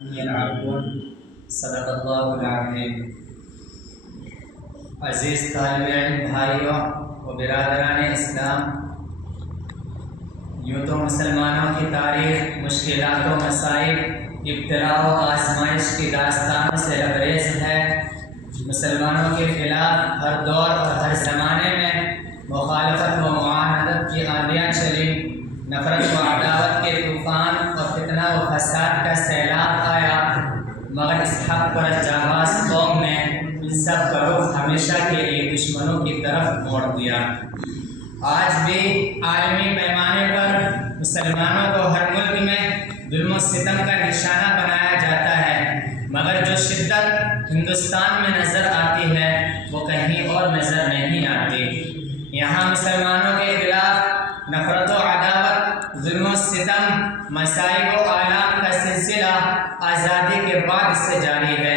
العفو صدق اللہ العظیم۔ عزیز طالب علم بھائیوں و برادران اسلام، یوں تو مسلمانوں کی تاریخ مشکلات و مسائل، ابتلاء و آزمائش کی داستانوں سے لبریز ہے۔ مسلمانوں کے خلاف ہر دور اور ہر زمانے میں مخالفت و معاندت کی آندیاں چلی، نفرت و عداوت کے طوفان اور فتنہ و فساد کا سیلاب آیا، مگر اس حق پر جانباز قوم نے ان سب کا رخ ہمیشہ کے لیے دشمنوں کی طرف موڑ دیا۔ آج بھی عالمی پیمانے پر مسلمانوں کو ہر ملک میں ظلم و ستم کا نشانہ بنایا جاتا ہے، مگر جو شدت ہندوستان میں نظر آتی ہے وہ کہیں اور نظر نہیں آتی۔ یہاں مسلمانوں کے خلاف نفرت و عداوت، ظلم و ستم، مصائب و آلام کا سلسلہ آزادی کے بعد سے جاری ہے۔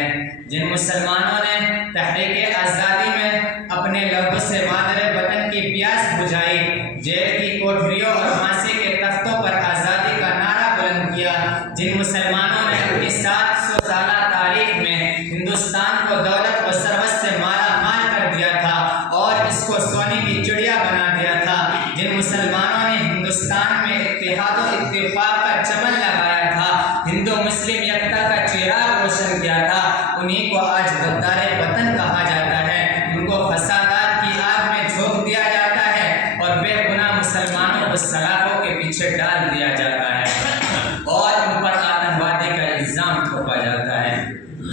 جن مسلمانوں نے تحریک آزادی میں اپنے لہو سے مادر وطن کی پیاس بجھائی، جیل کی کوٹھریوں اور پھانسی کے تختوں پر آزادی کا نعرہ بلند کیا، جن مسلمانوں نے اپنی 700 سالہ تاریخ میں ہندوستان کو دولت و ثروت سے مالا مال کر دیا تھا اور اس کو سونے کی چڑیا بنا دیا تھا، جن مسلمانوں نے ہندوستان میں اتحاد و اتفاق کا چمن لگایا تھا، ہندو مسلم یکتا کا چراغ روشن کیا تھا، انہیں کو آج غدار وطن کہا جاتا ہے۔ ان کو فسادات کی آگ میں جھونک دیا جاتا ہے اور بے گناہ مسلمانوں کو سلاخوں کے پیچھے ڈال دیا جاتا ہے اور ان پر آتنکوادی کا الزام تھوپا جاتا ہے۔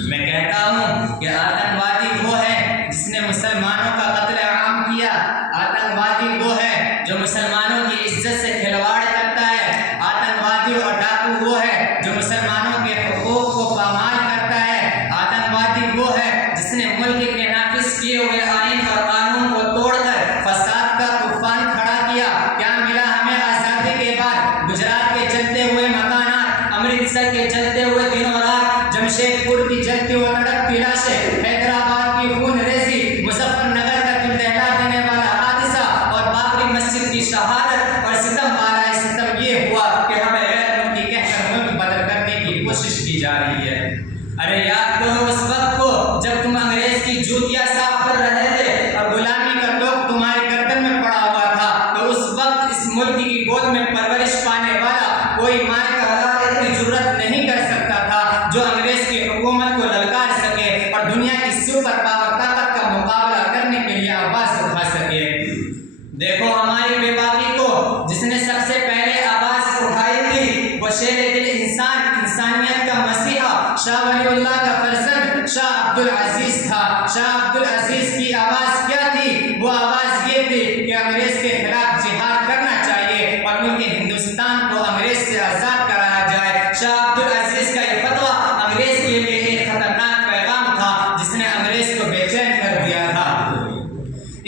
میں کہتا ہوں کہ آتنکوادی وہ ہے جس نے مسلمانوں کا قتل عام کیا، آتنکوادی وہ ہے جو مسلمانوں کی عزت سے کھلواڑ کرتا ہے، آتنکوادی اور ڈاکو وہ ہے جو مسلمانوں کے حقوق کو پامال کرتا ہے، آتنکوادی وہ ہے جس نے ملک کے نافذ کیے ہوئے آئین اور قانون کو توڑ کر فساد کا طوفان کھڑا کیا۔ کیا ملا ہمیں آزادی کے بعد؟ گجرات کے جلتے ہوئے مکانات، امرتسر کے جلتے ہوئے دن و رات، جمشید پور کی جلتی و تڑپتی لاشیں، حیدرآباد کی خون ریزی، مظفر نگر کا دل دہلا دینے والا حادثہ اور بابری مسجد کی شہادت اور ستم بالائے ستم یہ ہوا کہ ہمیں غیر ملکی کہہ کر ملک بدل کرنے کی کوشش کی جا رہی ہے۔ ارے یاد کرو اس وقت کو جب تم انگریز کی جوتیاں صاف کر رہے تھے اور غلامی کا توق تمہاری گردن میں پڑا ہوا تھا، تو اس وقت اس ملک کی گود میں پرورش پانے والا کوئی ماں کا حلال اتنی جرت نہیں کر سکتا تھا جو انگریز کی حکومت کو للکار سکے اور دنیا کی سپر پاور طاقت کا مقابلہ کرنے کے لیے آواز اٹھا سکے۔ دیکھو ہماری بے باکی کو جس نے سب سے پہلے آواز اٹھائی تھی وہ شیر دل انسان، انسانیت کا مسیحا، شاہ ولی اللہ کا فرزند شاہ عبدالعزیز تھا۔ شاہ عبدالعزیز کی آواز کیا تھی؟ وہ آواز یہ تھی کہ انگریز کے خلاف جہاد کرنا چاہیے اور ملک ہندوستان کو انگریز سے آزاد کرایا جائے۔ شاہ عبدالعزیز کا یہ فتویٰ انگریز کے لیے ایک خطرناک پیغام تھا جس نے انگریز کو بے چین کر دیا تھا۔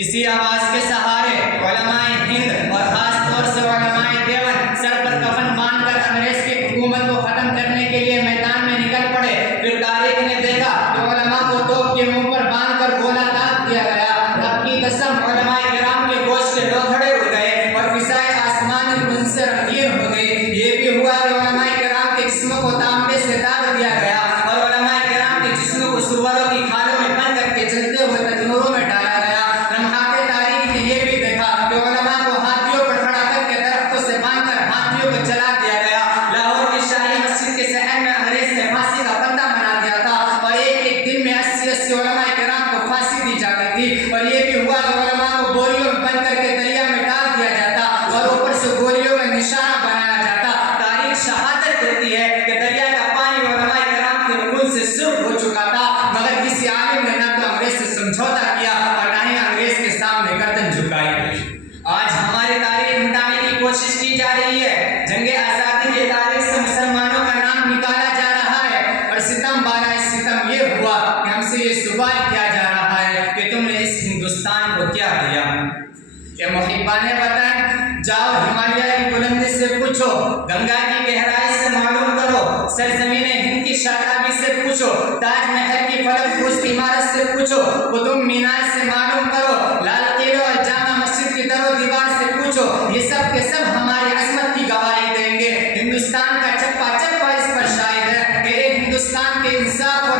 اسی آواز کے سہارے علماء ہند اور خاص طور سے علماء دیوبند سر پر کفن باندھ کر انگریز کی حکومت کو ختم کرنے کے لیے میدان میں نکل پڑے۔ پھر تاریخ نے دیکھا کہ علماء کو توپ کے منہ پر باندھ کر گولا داغ دیا گیا۔ رب کی قسم علماء کرام کے گوشت کے لوتھڑے اڑ گئے اور فضائے آسمان ان سے رنگین ہو گئی۔ یہ بھی ہوا کہ علماء کرام کے جسموں کو تانبے سے داغ دیا گیا اور علماء کرام کے جسموں کو سوروں کی کھالوں میں بند کر کے جلتے ہوئے تنوروں میں ڈالا گیا۔ لمحات تاریخ نے یہ بھی دیکھا کہ علماء کو ہاتھیوں پر کھڑا کر کے درختوں سے باندھ کر ہاتھیوں کو جلا دیا گیا۔ لاہور کی شاہی مسجد کے صحن میں انگریز نے پھانسی کا پندہ بنا دیا تھا اور ایک دن میں 80 علماء کرام کو پھانسی دی جاتی تھی۔ اور یہ بھی ہوا کہ علماء کو گولیوں میں بند کر کے دریا میں ڈال دیا جاتا اور اوپر سے گولیوں میں نشانہ بنایا جاتا۔ تاریخ شہادت دیتی ہے کہ دریا کا پانی علماء کرام کے خون سے سرخ ہو چکا تھا، مگر کسی عالم نے نہ تو انگریز سے سمجھوتا کیا اور نہ ہی انگریز کے سامنے گردن جھکائی۔ آج ہماری تاریخ مٹانے کی کوشش کی جا رہی ہے۔ جنگ آزادی کی تاریخ سے مسلمانوں کا نام نکالا جا رہا ہے اور ستم بالائے ستم یہ ہوا کہ ہم سے یہ سوال کیا جا رہا ہے کہ تم نے اس ہندوستان کو کیا دیا؟ کہ محبان وطن جاؤ ہمالیہ کی بلندی سے پوچھو، گنگا کی گہرائی سے معلوم کرو، سرزمین ہند کی شادابی سے پوچھو، تاج محل کی فلک پوش عمارت سے پوچھو، قطب مینار سے معلوم کرو، لال قلعہ اور جامع مسجد کی در و دیوار سے پوچھو، یہ سب کے سب ہماری عظمت کی گواہی دیں گے۔ ہندوستان کا چپا چپا اس پر شاہد ہے کہ ایک بلوچستان کے انصاف اور